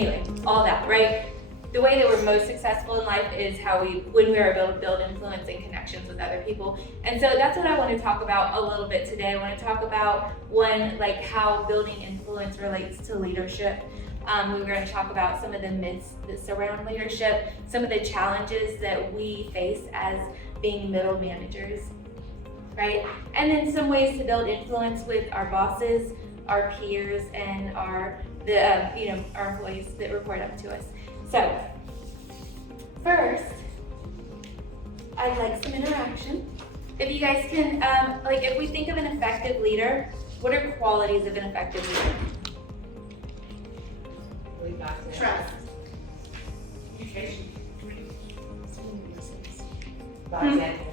anyway, all that, right? The way that we're most successful in life is when we are able to build influence and connections with other people. And so that's what I want to talk about a little bit today. I want to talk about like how building influence relates to leadership. We're going to talk about some of the myths that surround leadership, some of the challenges that we face as being middle managers, right? And then some ways to build influence with our bosses, our peers, and our employees that report up to us. So, first, I'd like some interaction. If you guys can, if we think of an effective leader, what are qualities of an effective leader? Trust. Communication.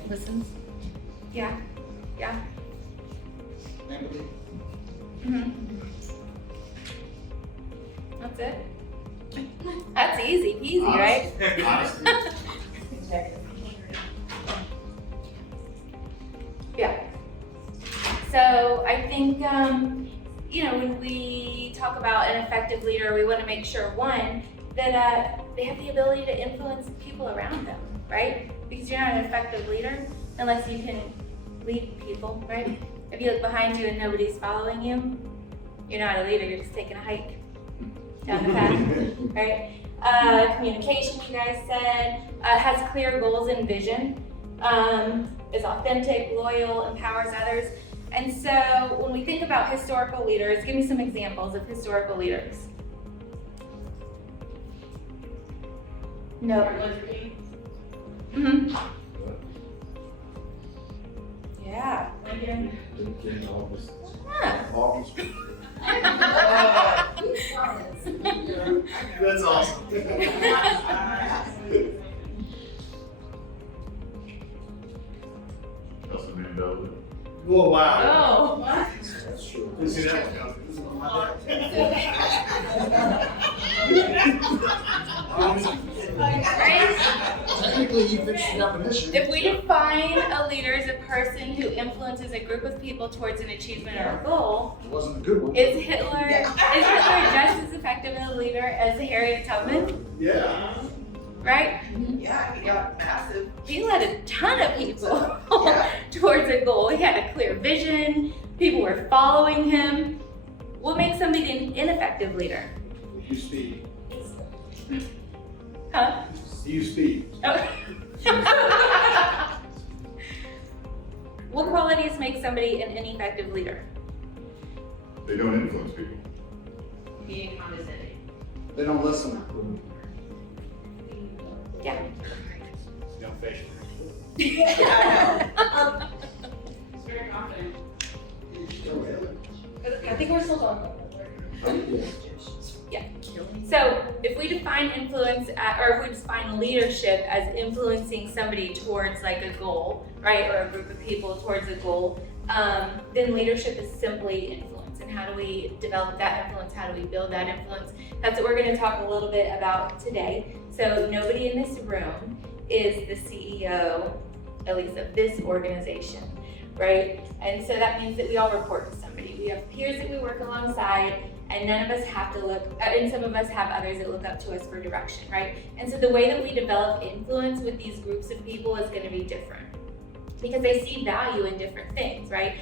Listens. Yeah. Empathy. That's it. That's easy peasy, right? Honesty. Yeah. So I think, when we talk about an effective leader, we want to make sure, one, that they have the ability to influence people around them, right? Because you're not an effective leader unless you can lead people, right? If you look behind you and nobody's following you, you're not a leader, you're just taking a hike down the path, right? Communication, you guys said, has clear goals and vision, is authentic, loyal, empowers others. And so when we think about historical leaders, give me some examples of historical leaders. No. Mm-hmm. Yeah. Lincoln. Huh. That's awesome. Nelson Mandela. Oh, wow. Oh. That's true. You see that one coming? This is on my Right? Technically, you fixed the definition. If we define a leader as a person who influences a group of people towards an achievement or a goal, It wasn't a good one. is Hitler just as effective a leader as Harriet Tubman? Yeah. Right? Yeah, he got massive. He led a ton of people Yeah. towards a goal. He had a clear vision. People were following him. What makes somebody an ineffective leader? You speak. Huh? You speak. Oh. What qualities make somebody an ineffective leader? They don't influence people. Being condescending. They don't listen. Yeah. Young facial. Very confident. I think we're still talking. So if we define influence, or if we define leadership as influencing somebody towards like a goal, right, or a group of people towards a goal, then leadership is simply influence. And how do we develop that influence? How do we build that influence? That's what we're going to talk a little bit about today. So nobody in this room is the CEO, at least of this organization, right? And so that means that we all report to somebody. We have peers that we work alongside, and none of us have to look, and some of us have others that look up to us for direction, right? And so the way that we develop influence with these groups of people is going to be different because they see value in different things, right?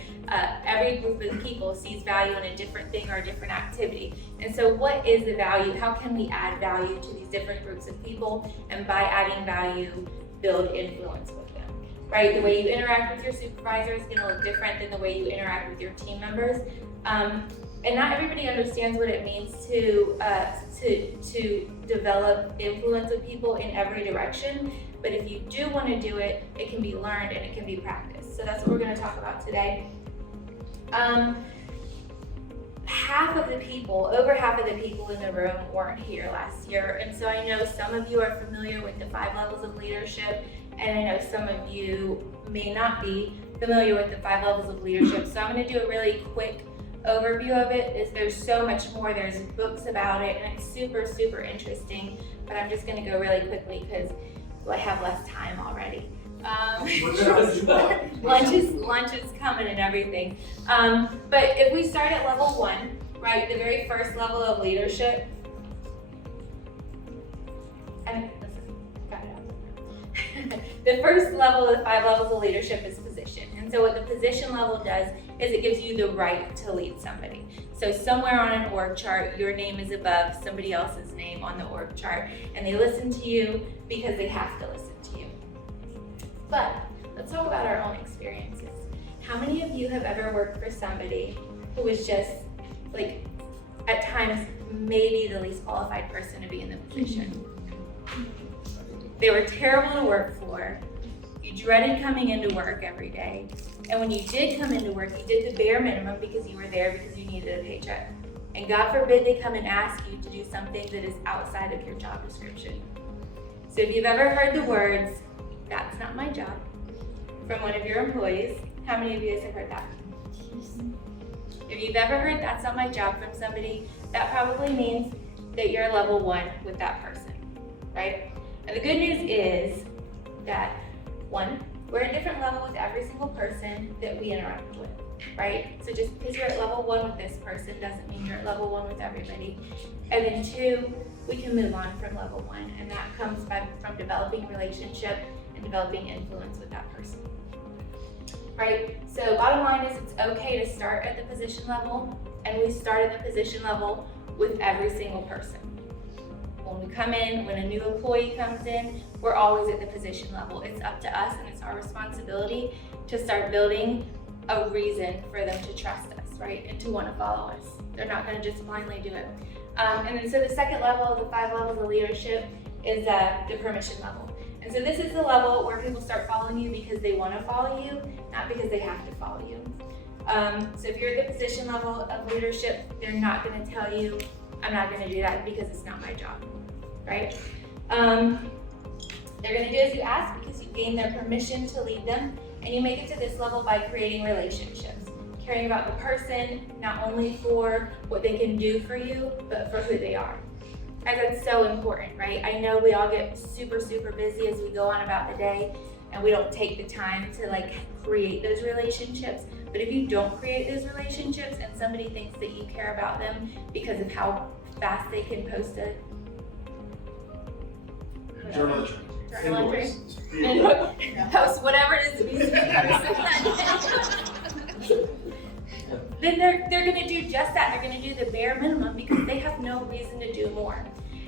Every group of people sees value in a different thing or a different activity. And so what is the value? How can we add value to these different groups of people? And by adding value, build influence with them, right? The way you interact with your supervisor is going to look different than the way you interact with your team members. And not everybody understands what it means to develop influence with people in every direction. But if you do want to do it, it can be learned and it can be practiced. So that's what we're going to talk about today. Over half of the people in the room weren't here last year. And so I know some of you are familiar with the 5 levels of leadership, and I know some of you may not be familiar with the 5 levels of leadership. So I'm going to do a really quick overview of it. There's so much more. There's books about it, and it's super, super interesting. But I'm just going to go really quickly because I have less time already. Lunch is coming and everything. But if we start at level 1, right, the very first level of leadership, the first level of the 5 levels of leadership is position. And so what the position level does is it gives you the right to lead somebody. So somewhere on an org chart, your name is above somebody else's name on the org chart, and they listen to you because they have to listen to you. But let's talk about our own experiences. How many of you have ever worked for somebody who was just, like, at times, maybe the least qualified person to be in the position? They were terrible to work for. You dreaded coming into work every day. And when you did come into work, you did the bare minimum because you were there because you needed a paycheck. And God forbid they come and ask you to do something that is outside of your job description. So if you've ever heard the words, "That's not my job," from one of your employees, how many of you guys have heard that? If you've ever heard "that's not my job" from somebody, that probably means that you're level 1 with that person, right? And the good news is that, 1, we're at a different level with every single person that we interact with, right? So just because you're at level 1 with this person doesn't mean you're at level 1 with everybody. And then 2, we can move on from level 1, and that comes from developing relationship and developing influence with that person. Right? So bottom line is it's okay to start at the position level, and we start at the position level with every single person. When we come in, when a new employee comes in, we're always at the position level. It's up to us, and it's our responsibility to start building a reason for them to trust us, right? And to want to follow us. They're not going to just blindly do it. And then so the second level of the 5 levels of leadership is the permission level. And so this is the level where people start following you because they want to follow you, not because they have to follow you. So if you're at the position level of leadership, they're not going to tell you, "I'm not going to do that because it's not my job," right? They're going to do as you ask because you gain their permission to lead them, and you make it to this level by creating relationships, caring about the person, not only for what they can do for you, but for who they are. Guys, that's so important, right? I know we all get super, super busy as we go on about the day, and we don't take the time to create those relationships. But if you don't create those relationships and somebody thinks that you care about them because of how fast they can post a Journal entry, entry. post whatever it is to be then they're going to do just that. They're going to do the bare minimum because they have no reason to do more.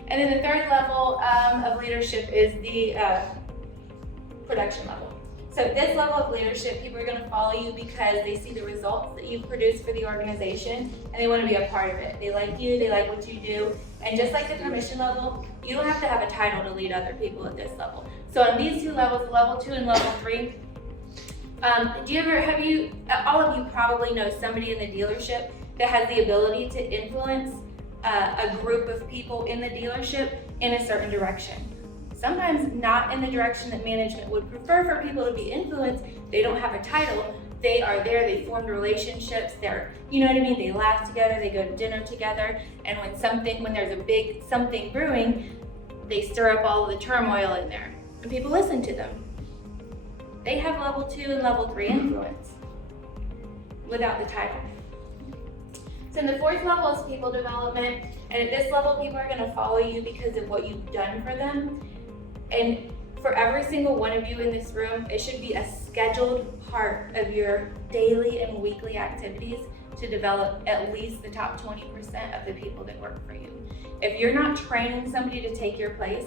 And then the third level of leadership is the production level. So at this level of leadership, people are going to follow you because they see the results that you've produced for the organization, and they want to be a part of it. They like you, they like what you do, and just like the permission level, you don't have to have a title to lead other people at this level. So on these 2 levels, level 2 and level 3, all of you probably know somebody in the dealership that has the ability to influence a group of people in the dealership in a certain direction. Sometimes not in the direction that management would prefer for people to be influenced. They don't have a title. They are there, they formed relationships, you know what I mean? They laugh together, they go to dinner together, and when there's a big something brewing, they stir up all of the turmoil in there, and people listen to them. They have level 2 and level 3 influence without the title. So in the 4th level is people development, and at this level, people are gonna follow you because of what you've done for them. And for every single one of you in this room, it should be a scheduled part of your daily and weekly activities to develop at least the top 20% of the people that work for you. If you're not training somebody to take your place,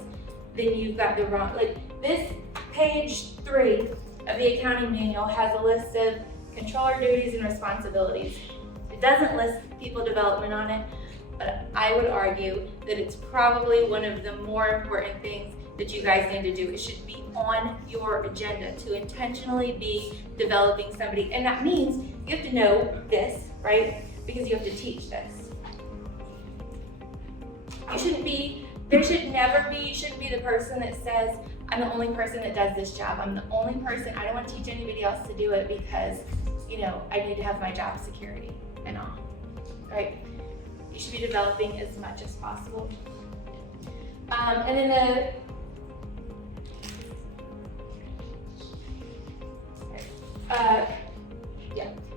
then you've got the wrong, this page 3 of the accounting manual has a list of controller duties and responsibilities. It doesn't list people development on it, but I would argue that it's probably one of the more important things that you guys need to do. It should be on your agenda to intentionally be developing somebody. And that means you have to know this, right? Because you have to teach this. You shouldn't be the person that says, "I'm the only person that does this job. I'm the only person, I don't want to teach anybody else to do it because, I need to have my job security and all," right? You should be developing as much as possible. And then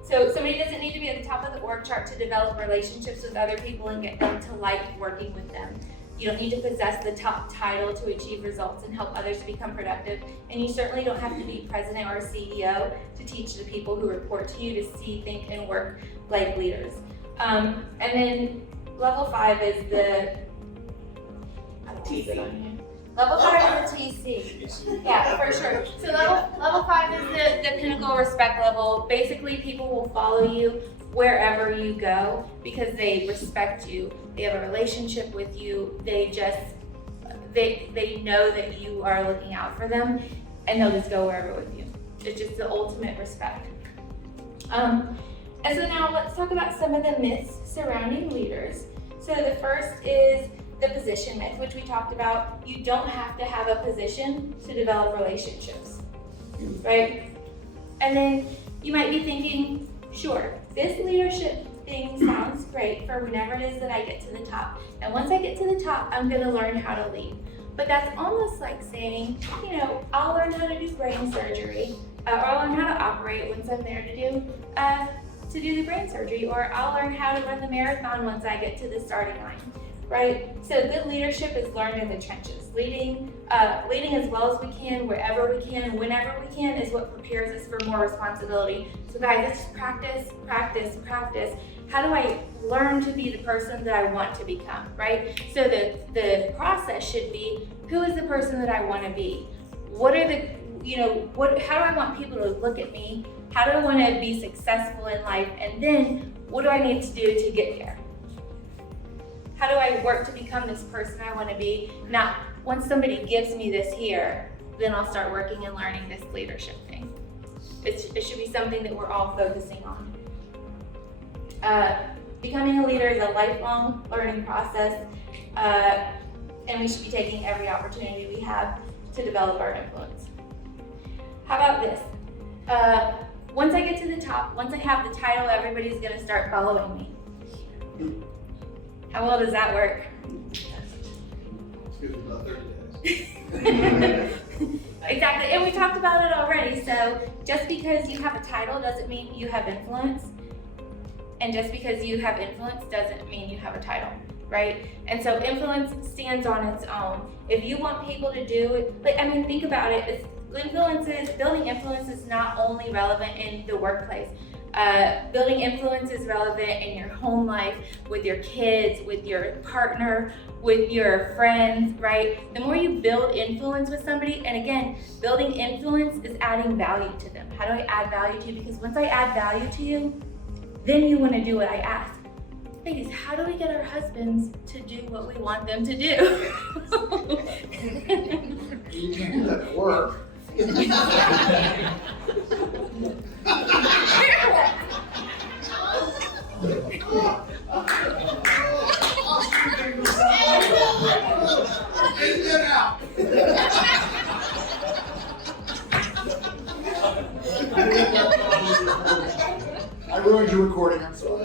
so somebody doesn't need to be at the top of the org chart to develop relationships with other people and get them to like working with them. You don't need to possess the top title to achieve results and help others to become productive. And you certainly don't have to be president or CEO to teach the people who report to you to see, think, and work like leaders. And then level 5 is the TC. Level 5 is the TC. Yeah, for sure. So level 5 is the pinnacle respect level. Basically, people will follow you wherever you go because they respect you. They have a relationship with you. They know that you are looking out for them, and they'll just go wherever with you. It's just the ultimate respect. And so now let's talk about some of the myths surrounding leaders. So the first is the position myth, which we talked about. You don't have to have a position to develop relationships, right? And then you might be thinking, sure, this leadership thing sounds great for whenever it is that I get to the top. And once I get to the top, I'm gonna learn how to lead. But that's almost like saying, I'll learn how to do brain surgery, or I'll learn how to operate once I'm there to do the brain surgery, or I'll learn how to run the marathon once I get to the starting line, right? So good leadership is learned in the trenches. Leading as well as we can, wherever we can, whenever we can, is what prepares us for more responsibility. So guys, let's just practice, practice, practice. How do I learn to be the person that I want to become, right? So the process should be, who is the person that I want to be? What are the, how do I want people to look at me? How do I want to be successful in life? And then what do I need to do to get there? How do I work to become this person I want to be? Not once somebody gives me this here, then I'll start working and learning this leadership thing. It should be something that we're all focusing on. Becoming a leader is a lifelong learning process, and we should be taking every opportunity we have to develop our influence. How about this? Once I get to the top, once I have the title, everybody's gonna start following me. How well does that work? Excuse me, about 30 days. Exactly, and we talked about it already. So just because you have a title doesn't mean you have influence. And just because you have influence doesn't mean you have a title, right? And so influence stands on its own. If you want people to do it, think about it. Building influence is not only relevant in the workplace. Building influence is relevant in your home life, with your kids, with your partner, with your friends, right? The more you build influence with somebody, and again, building influence is adding value to them. How do I add value to you? Because once I add value to you, then you want to do what I ask. Ladies, how do we get our husbands to do what we want them to do? You can't do that at work. I ruined your recording, I'm sorry.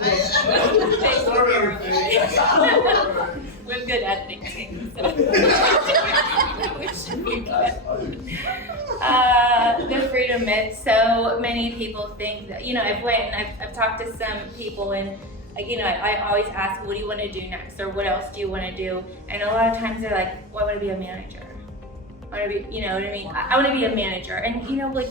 With good editing. So. The freedom myth. So many people think that, I've talked to some people and I always ask, what do you want to do next? Or what else do you want to do? And a lot of times they're like, well, I want to be a manager. I want to be, I want to be a manager. And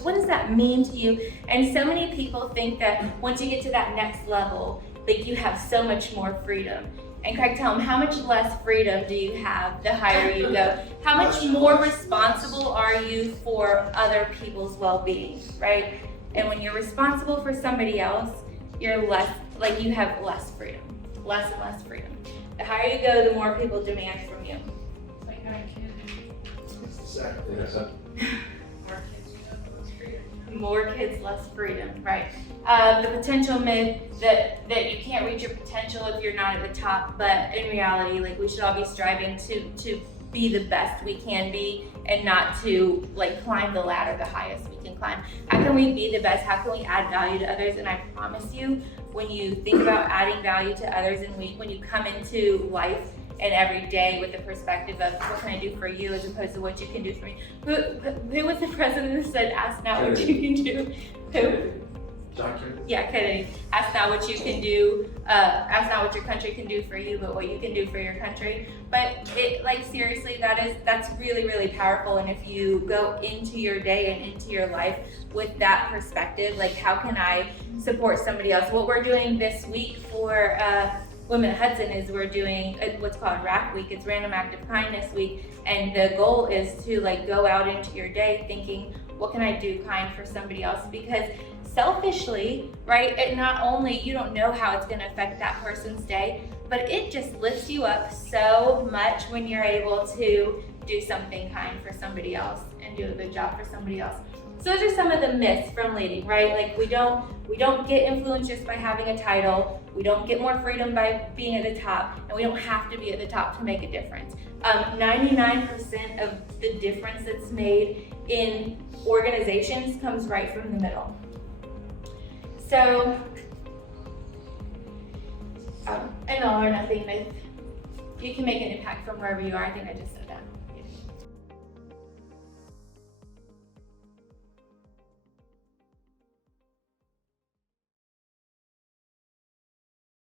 what does that mean to you? And so many people think that once you get to that next level, you have so much more freedom. And Craig, tell them, how much less freedom do you have the higher you go? How much more responsible are you for other people's well-being, right? And when you're responsible for somebody else, you're less, you have less freedom, less and less freedom. The higher you go, the more people demand from you. It's like having kids. It's the second. More kids, less freedom. More kids, less freedom, right? The potential myth that you can't reach your potential if you're not at the top, but in reality, we should all be striving to be the best we can be and not to climb the ladder the highest we can climb. How can we be the best? How can we add value to others? And I promise you, when you think about adding value to others and when you come into life and every day with the perspective of what can I do for you as opposed to what you can do for me. Who was the president that said, ask not what you can do? Who? John Kennedy. Yeah, Kennedy. Ask not what you can do, ask not what your country can do for you, but what you can do for your country. But it, like, seriously, that's really, really powerful. And if you go into your day and into your life with that perspective, like, how can I support somebody else? What we're doing this week for Women at Hudson is we're doing what's called RAC Week. It's Random Act of Kindness Week. And the goal is to, like, go out into your day thinking, what can I do kind for somebody else? Because selfishly, right, it not only, you don't know how it's going to affect that person's day, but it just lifts you up so much when you're able to do something kind for somebody else and do a good job for somebody else. So those are some of the myths from leading, right? Like, we don't get influence just by having a title. We don't get more freedom by being at the top, and we don't have to be at the top to make a difference. 99% of the difference that's made in organizations comes right from the middle. So, an all or nothing myth. You can make an impact from wherever you are. I think I just said that.